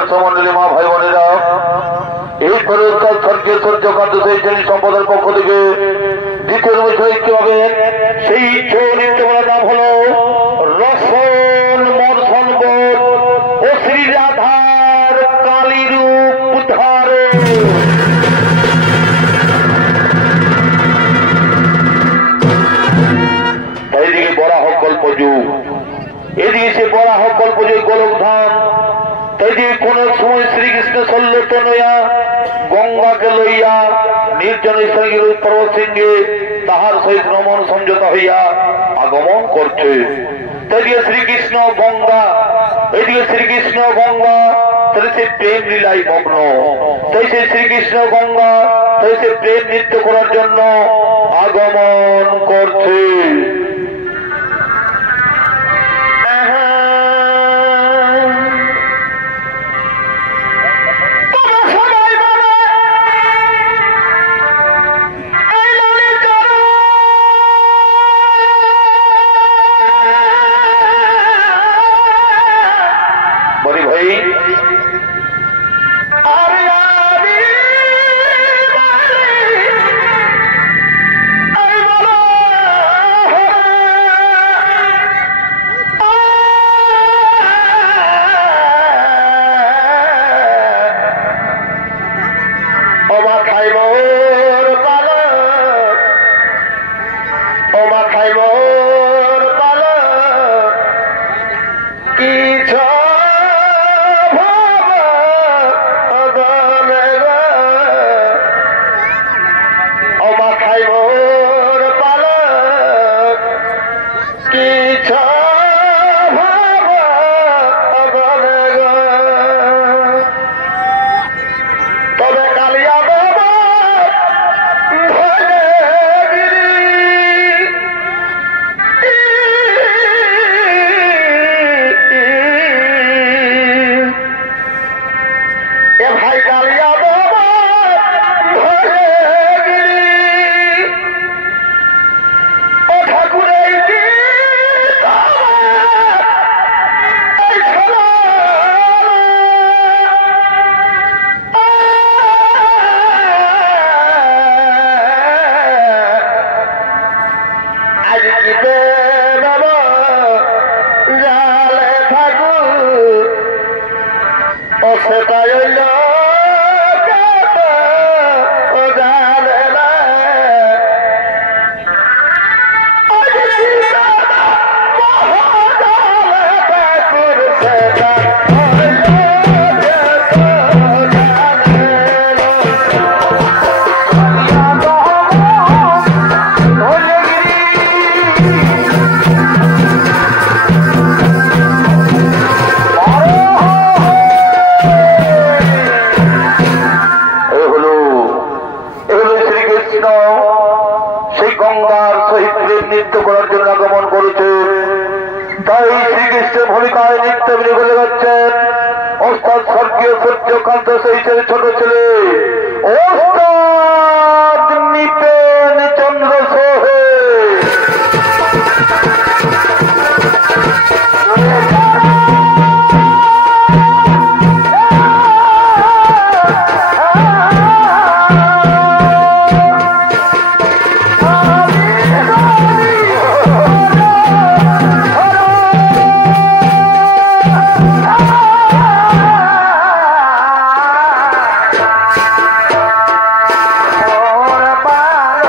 দর্শক মন্ডলী, মা ভাই বোনেরা, এই পুরস্কার স্বর্গীয় সূর্যকান্ত সেই শ্রেণী সম্পদের পক্ষ থেকে দ্বিতীয় বিষয় কি হবে, সেই ছৌ নৃত্যগুলোর নাম হল রসন মর্ষণ বোধ ও শ্রী রাধার কালী রূপ ধারে। এইদিকে বরাহ কল্প যুগ, এদিকে সে বরাহ কল্প যুগ গোলক ধাম। তাই যে কোন সময় শ্রীকৃষ্ণ সল্লত নইয়া গঙ্গাকে লইয়া নির্জন স্থানে পর্বত সিংহে তাহার সহিত রমন সংযত হইয়া আগমন করছে। তাই দিয়ে শ্রীকৃষ্ণ গঙ্গা, এদিকে শ্রীকৃষ্ণ গঙ্গা, তাহলে সে প্রেম লীলাই মগ্ন। তাই সে শ্রীকৃষ্ণ গঙ্গা, তাই সে প্রেম নৃত্য করার জন্য আগমন করছে। ছোট ছেলে ওস্তাদ নিপেন চন্দ্র সোহে। Oh,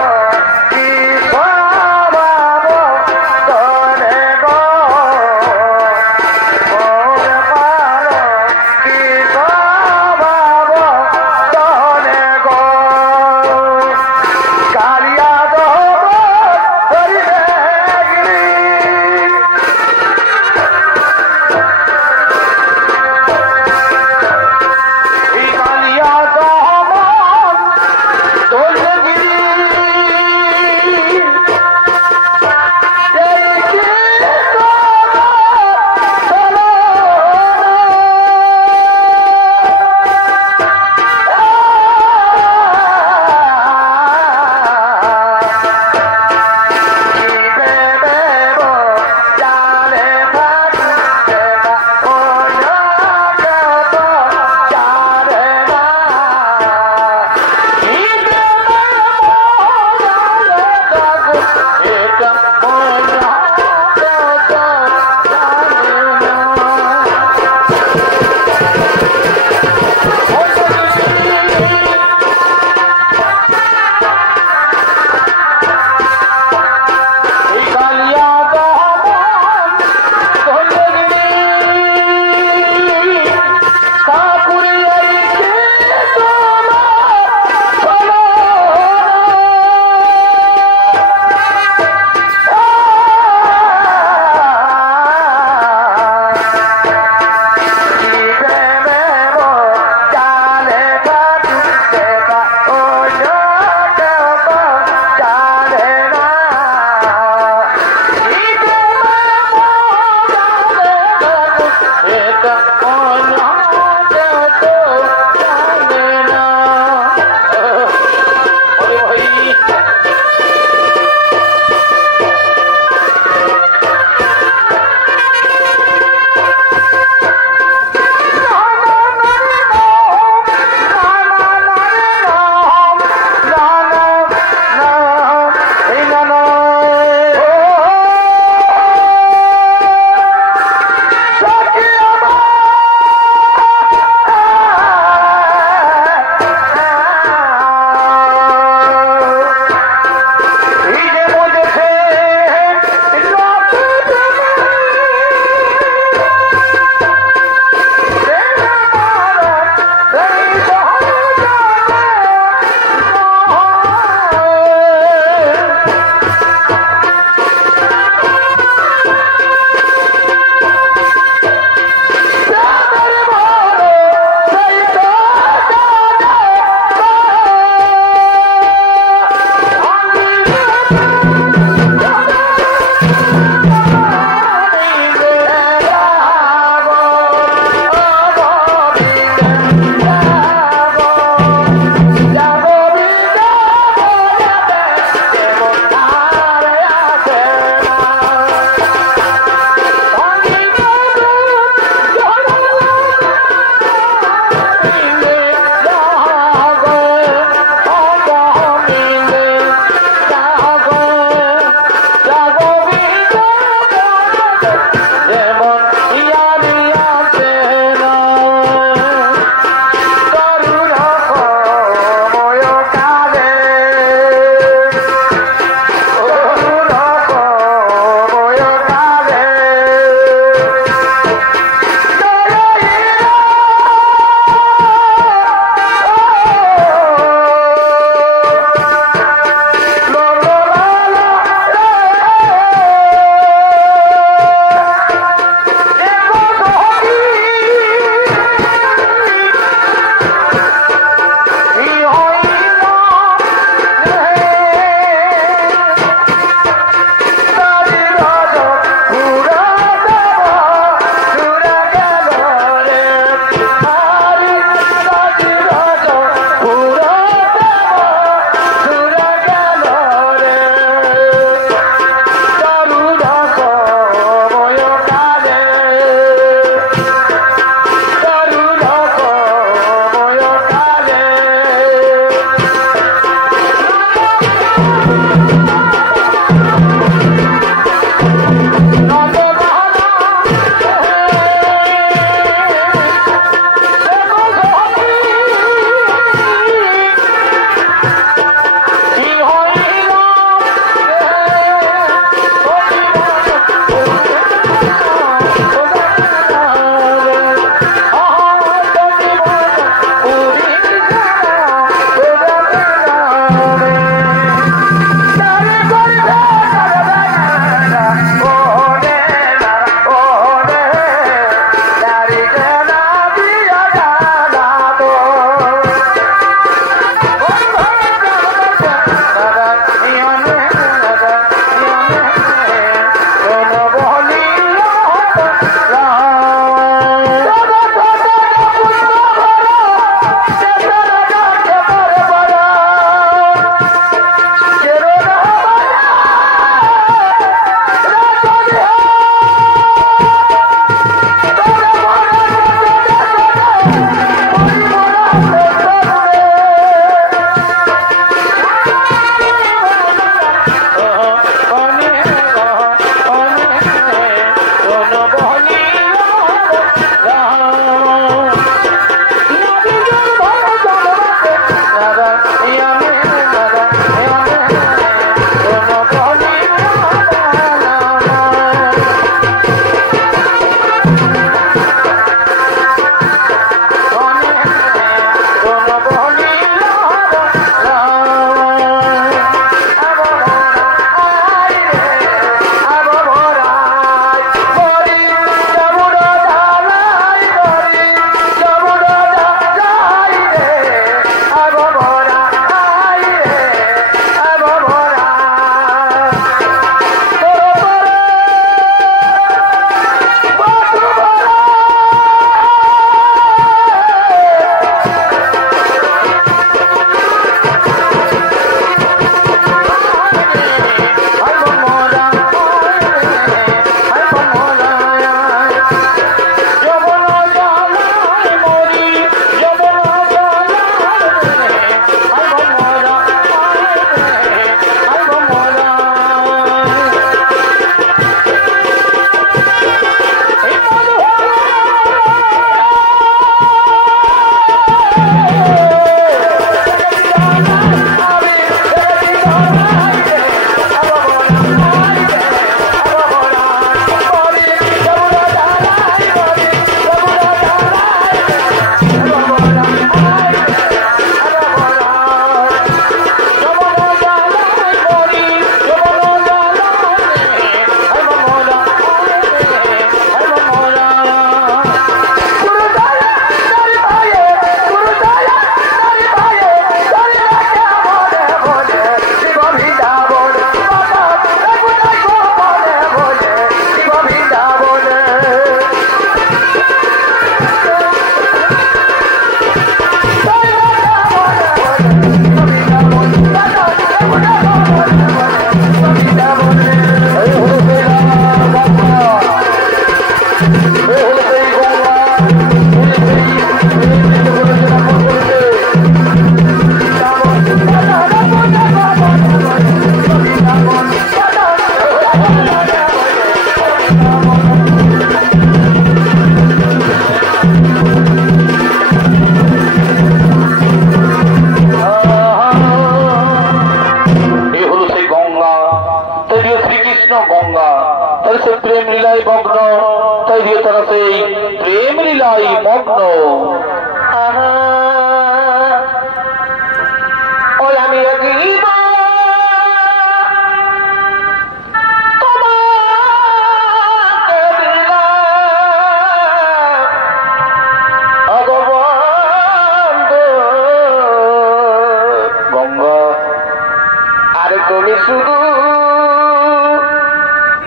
তুমি শুধু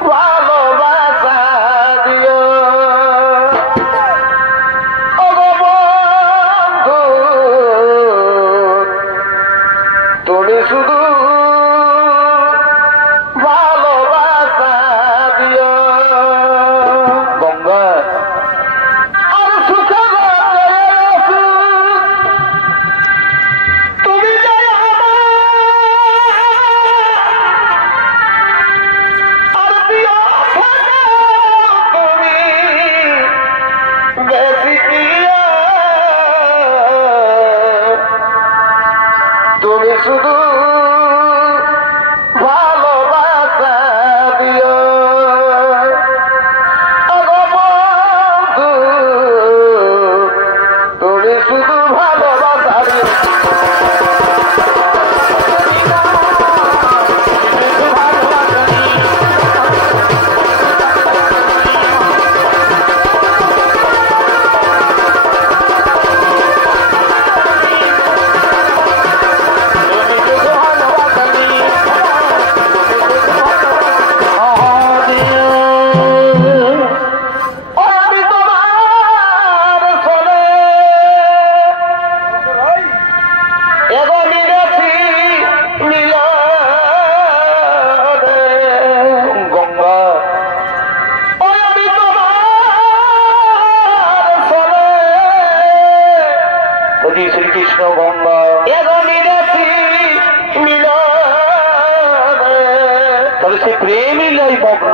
ভালোবাসা দিও বন্ধু, তুমি শুধু ভালোবাসা দিও গঙ্গা আর সুখে তুমি আর দিও তুমি বেশি দিয়া তুমি শুধু ভালোবাসা দিও বন্ধু, তুমি শুধু ভালোবাসা দিও শ্রীকৃষ্ণ গঙ্গা তবে সে প্রেমই লাই মগ্ন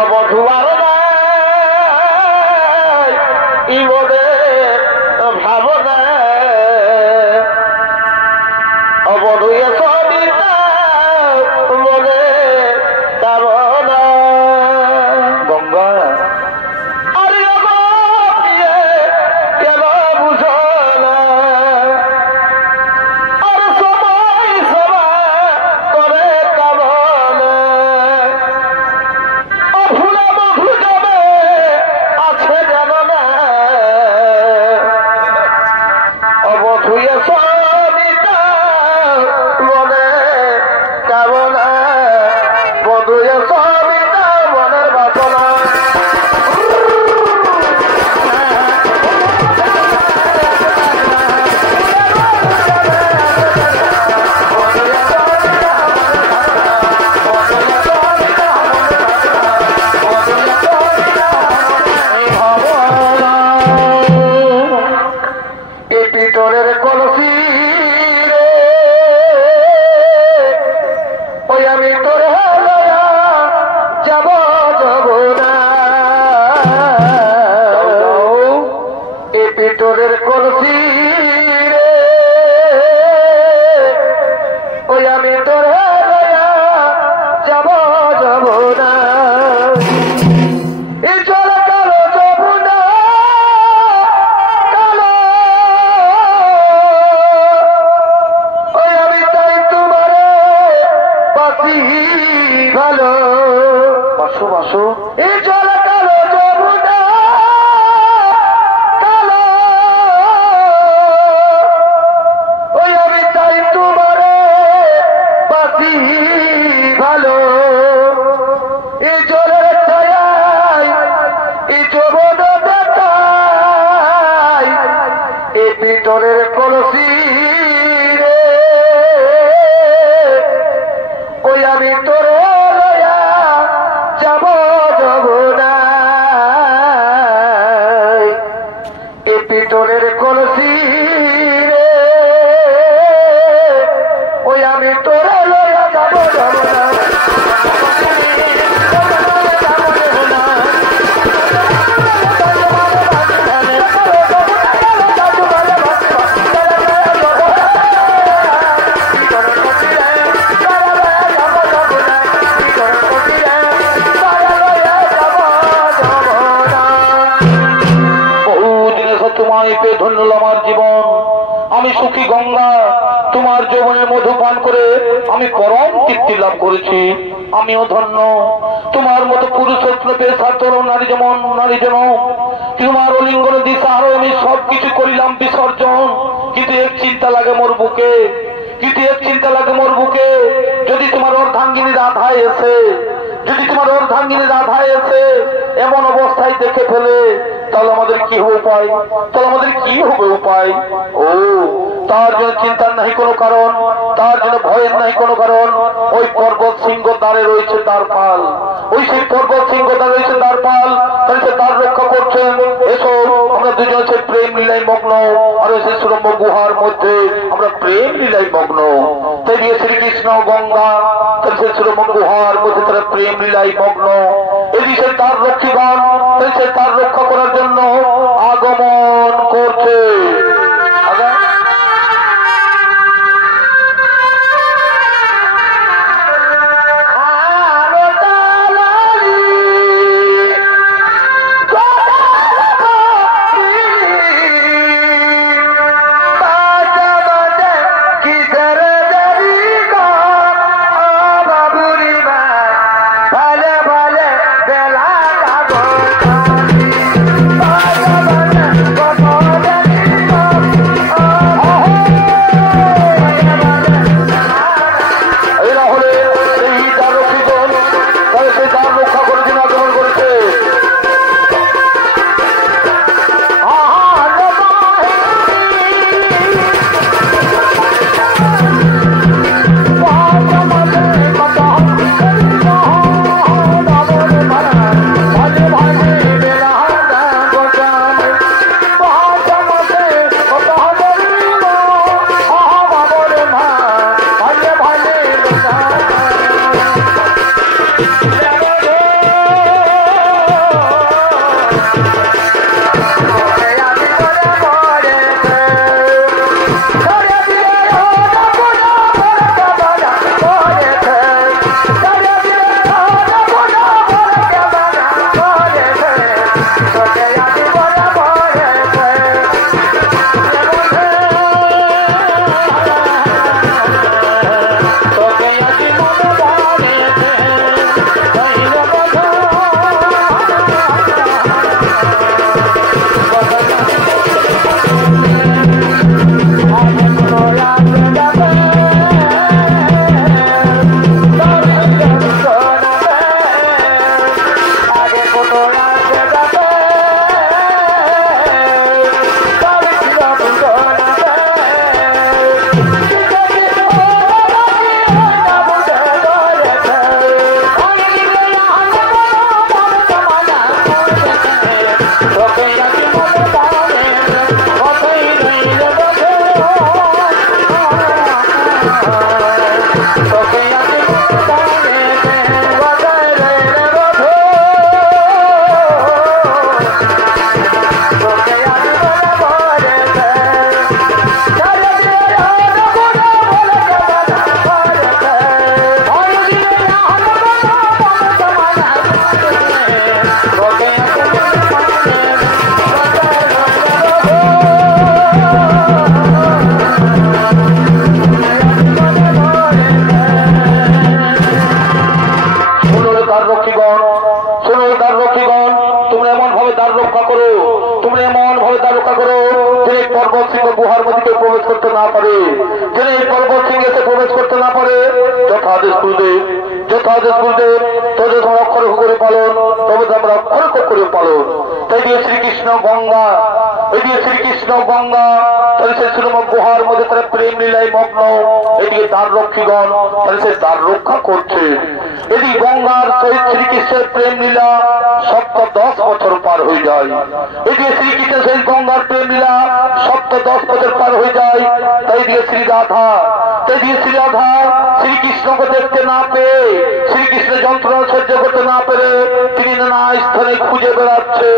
অবধুয়ার ইবনে ভাবনা অবধুয়ে সবিতা মনে তাবনা গঙ্গা আরে বুঝনা আর সময় সবা করে কাবনা অভুলে মধু যাবে আছে যেন না অবধুয়ে সবিতা মনে কাবনা বধুয়ে সবিতা মনের বাসনা পিতরের কলসি রে ওই আমি তোর যাব যাব না এ পিতরের কলসি রে ওই আমি তোর যাব যাব না এই জল কালো যাব না ভালো বাসো বাসো এই জল কালো যমুনা কালো ওই আমি তাই তোমারে বাসি ভালো এই জলের ছায়ায় এই যমুনা দেখায় এই পিতরের কলসি রে ওই আমি তোরে যাব যাব না এ পিতরের কলসি রে ওই আমি তোরে লয়া যাব যাব না তোমায় পেয়ে ধন্য আমার জীবন আমি সুখী গঙ্গা তোমার যৌবনের মধু পান করে আমি পরম তৃপ্তি লাভ করেছি আমিও ধন্য তোমার মতো পুরুষত্ব পেয়ে সার্থক নারী যেমন নারী যেন তোমার অলিঙ্গন দিশার আমি সবকিছু করিলাম বিসর্জন কিন্তু এক চিন্তা লাগে মোর বুকে যদি তোমার অর্ধাঙ্গিনী রাধা এসে এমন অবস্থায় দেখে ফেলে, তাহলে আমাদের কি হবে উপায়? ও তার জন্য চিন্তার নাই কোনো কারণ, তার জন্য ভয়ের নাই কোনো কারণ। ওই পর্বত সিংহ দ্বারে রয়েছে দ্বারপাল, ওই সেই পর্বত সিংহ দ্বারে রয়েছে দ্বারপাল, তাহলে সে দ্বার রক্ষা করছেন। এসো আমরা দুজন সে প্রেম লীলায় মগ্ন, আর সে সুরম্য গুহার মধ্যে আমরা প্রেম লীলায় মগ্ন। তাই দিয়ে শ্রীকৃষ্ণ গঙ্গা, তাহলে সে সুরম্য গুহার মধ্যে তারা প্রেম লীলায় মগ্ন। এদিকে তার রক্ষীগণ, তাই সে তার রক্ষা করার জন্য আগমন করছে। গুহার মধ্যে প্রবেশ করতে না পারে, যেন এই পর্বত সিংহে প্রবেশ করতে না পারে, যথাদেশ গুরুদেব, যথাদেশ গুরুদেব, তবে তোমরা অক্ষর করে পালন, তবে তোমরা অক্ষর করে পালন। তাই দিয়ে শ্রীকৃষ্ণ গঙ্গা, এদিকে শ্রীকৃষ্ণ গঙ্গা, তাহলে সে শ্রীম গুহার মধ্যে তারা প্রেম লীলায় মগ্ন। এদিকে দ্বার রক্ষীগণ, তাহলে সে দ্বার রক্ষা করছে। এদিকে গঙ্গার সহিত শ্রীকৃষ্ণের প্রেম লীলা 10 বছর পার হয়ে যায়। এদিকে শ্রীকৃষ্ণের সহিত গঙ্গার প্রেম লীলা 10 বছর পার হয়ে যায়। তাই দিয়ে শ্রী রাধা, তাই দিয়ে শ্রী রাধা শ্রীকৃষ্ণকে দেখতে না পেয়ে, শ্রীকৃষ্ণ যন্ত্রণা সহ্য করতে না পেরে তিনি নানা স্থানে খুঁজে বেড়াচ্ছে।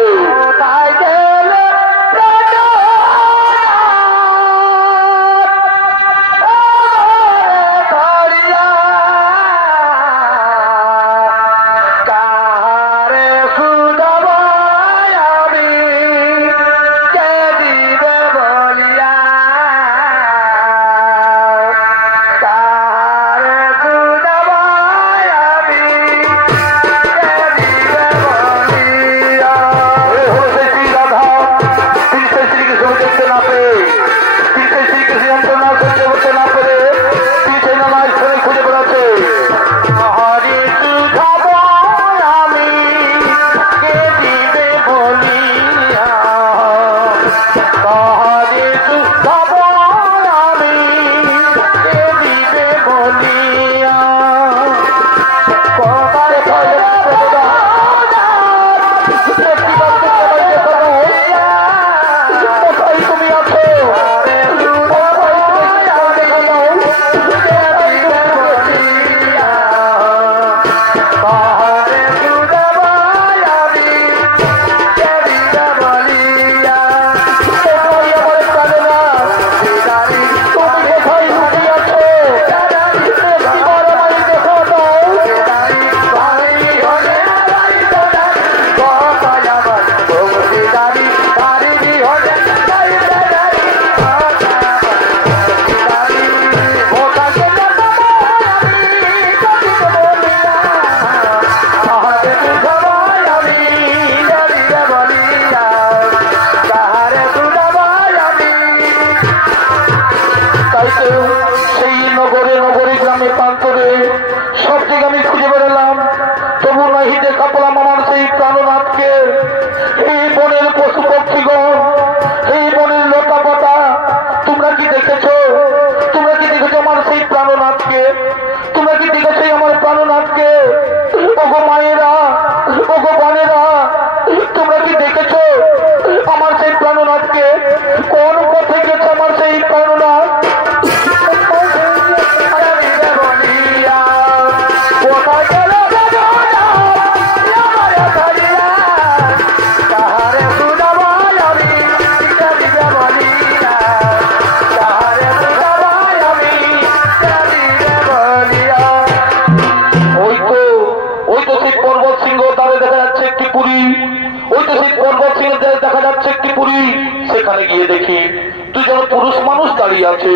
দুজন পুরুষ মানুষ দাঁড়িয়ে আছে।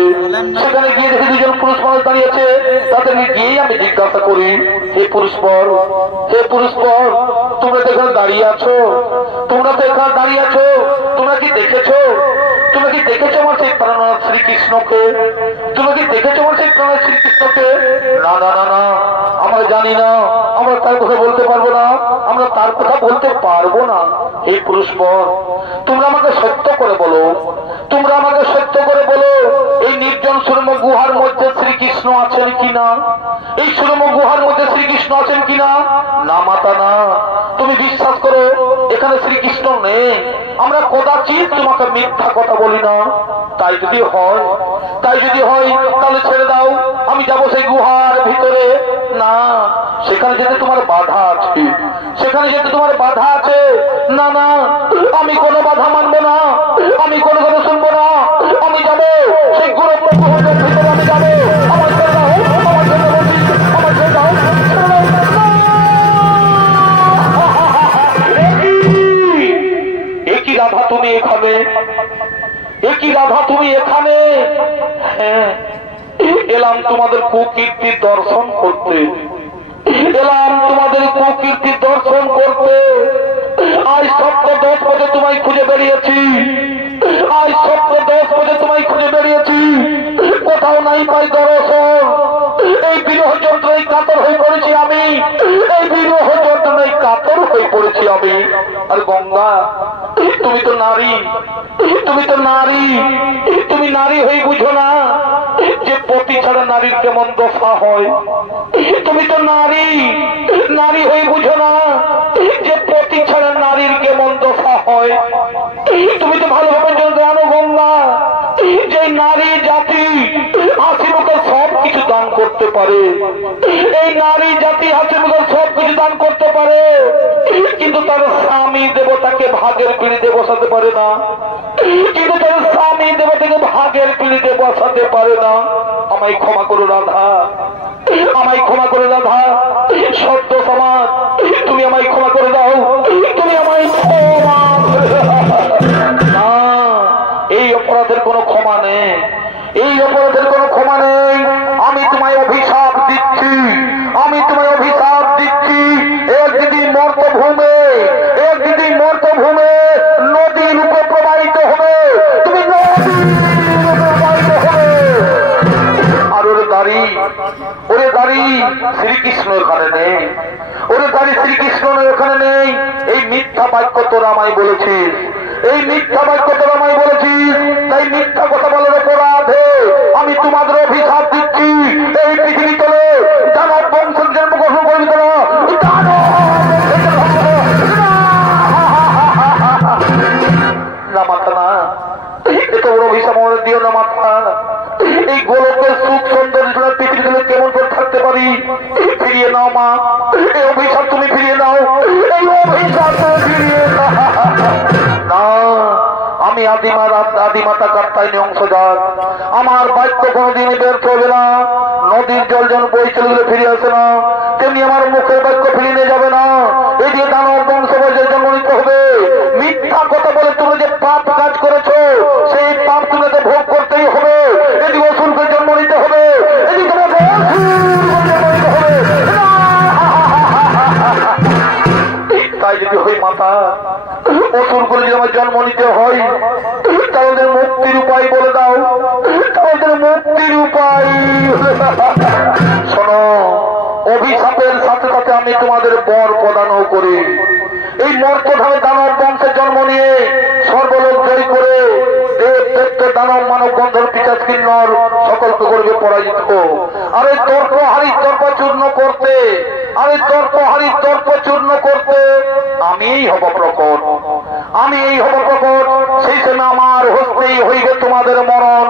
সেখানে গিয়ে দেখি দুজন পুরুষ মানুষ দাঁড়িয়ে আছে। তাদেরকে গিয়ে আমি জিজ্ঞাসা করি, হে পুরুষপর, হে পুরুষপর, তোমরা তো এখানে দাঁড়িয়ে আছো, তোমরা তো এখানে দাঁড়িয়ে আছো, তোমরা কি দেখেছো, তোমরা কি দেখেছো আমার সেই প্রাণনাথ শ্রীকৃষ্ণকে? তোমরা কি দেখেছো আমার সেই প্রাণনাথ শ্রীকৃষ্ণকে? না না না না, আমরা জানি না, আমরা তার কথা বলতে পারবো না, আমরা তার কথা বলতে পারবো না। এই পুরুষপর, তোমরা আমাকে সত্য করে বলো, তোমরা আমাকে সত্য করে বলো, এই নির্জন সুরম গুহার মধ্যে শ্রীকৃষ্ণ আছেন কিনা? এই সুরম গুহার মধ্যে শ্রীকৃষ্ণ আছেন কিনা? না মাতা না, তুমি বিশ্বাস করো এখানে শ্রীকৃষ্ণ নেই। আমরা কদাচিৎ তোমাকে মিথ্যা কথা বলি না। তাই যদি হয়, তাই যদি হয় তাহলে ছেড়ে দাও, আমি যাবো সেই গুহার ভিতরে। না, সেখানে যেতে তোমার বাধা আছে, সেখানে যেতে তোমার বাধা আছে। না না, আমি কোনো বাধা মানবো না, আমি কোনো কথা শুনবো না, আমি যাবো সেই গুহার ভিতরে, আমি যাবো। আমার ছেড়ে দাও, আমার ছেড়ে দাও, আমার ছেড়ে দাও। একই রাধা তুমি এখানে, একই রাধা তুমি এখানে? হ্যাঁ, এলাম তোমাদের কুকীর্তির দর্শন করতে, এলাম তোমাদের কুকীর্তির দর্শন করতে। আজ সপ্তাহ 10 বছর তোমায় খুঁজে বেরিয়েছি, আজ সপ্তাহ 10 বছর তোমায় খুঁজে বেরিয়েছি, কোথাও নাই পাই দর্শন। এই বিরহ যন্ত্রণায় কাতর হয়ে পড়েছি আমি, এই বিরহ যন্ত্রণায় কাতর হয়ে পড়েছি আমি। আর গঙ্গা, তুমি তো নারী, তুমি তো নারী, তুমি নারী হয়ে বুঝো না যে পতি ছাড়া নারীর কেমন দশা হয়? তুমি তো নারী, নারী হয়ে বুঝো না যে পতি ছাড়া নারীর কেমন দশা হয়? তুমি তো ভালোভাবে জানো গঙ্গা, যে নারী জাতি হাসি মুখে সব কিছু দান করতে পারে, এই নারী জাতি হাসি মুখে সব কিছু দান করতে পারে, কিন্তু তার স্বামী দেবতাকে ভাগের পিড়িতে বসাতে পারে না, কিন্তু তার স্বামী দেবতাকে ভাগের পিড়িতে বসাতে পারে না। আমায় ক্ষমা করো রাধা, আমায় ক্ষমা করে রাধা, সদ্য সমাজ, তুমি আমায় ক্ষমা করে দাও, তুমি আমায় ক্ষমা না। এই অপরাধের কোনো ক্ষমা নেই, এই অপরাধের কোনো ক্ষমা নেই। আমি তোমায় অভিশাপ দিচ্ছি, আমি তোমায় অভিশাপ দিচ্ছি। একদিন মর্তভূমে, একদিন মর্তভূমে নদীর রূপে প্রবাহিত হবে, তুমি নদীর রূপে প্রবাহিত হবে। আর ওরে দাঁড়ি, ওরে দাঁড়ি, শ্রীকৃষ্ণ এখানে নেই, ওরে দাঁড়ি, শ্রীকৃষ্ণ এখানে নেই। এই মিথ্যা বাক্য তোরা আমায় বলেছিস, এই মিথ্যা বাক্য তোরা আমায় বলেছিস, তাই মিথ্যা কথা বলার অপরাধে আমি তোমাদের অভিশাপ দিচ্ছি। এই পৃথিবী তলে দানব বংশের জন্মগ্রহণ করবি তোরা, না মাথা না, এত বড় অভিশাপ আমাদের দিও না মাথা। এই গোলকের সুখ সৌন্দর্য পৃথিবীতে কেমন করে থাকতে পারি? ফিরিয়ে নাও মা, এই অভিশাপ তুমি ফিরিয়ে নাও, এই অভিশাপ তুমি ফিরিয়ে নাও। না, আমি আদিমাতা কাত্তায়নী অংশজাত, আমার বাক্য কোনদিন ব্যর্থ হবে না। নদীর জল যেন বই চলে গেলে ফিরে আসে না, তেমনি আমার মুখের বাক্য ফিরিয়ে নিয়ে যাবে না। এদিকে দানব বংশ জন্ম নিতে হবে। মিথ্যা কথা বলে তুমি যে পাপ কাজ করেছো, সেই পাপ তোমাকে ভোগ করতেই হবে। এদিকে অসুরকে জন্ম নিতে হবে, এদিকে তোমাকে তাই যদি হই মাতা, অসুর করে যদি আমার জন্ম নিতে হয়, তাহলে মুক্তির উপায় বলে দাও, তাহলে মুক্তির উপায়। শোনো, অভিশাপের সাথে সাথে আমি তোমাদের বর প্রদানও করি। এই মর্তধামে দানব বংশের জন্ম নিয়ে সর্বলোক জয় করে দেব দৈত্য দানব মানব গন্ধর পিশাচ কিন্নর সকলকে করবে পরাজিত। আর এই দর্পহারী দর্প চূর্ণ করতে, আর এই দর্পহারী দর্প চূর্ণ করতে আমিই হব প্রকট, আমি এই হব প্রকট। সেই সময় আমার হস্তেই হইবে তোমাদের মরণ।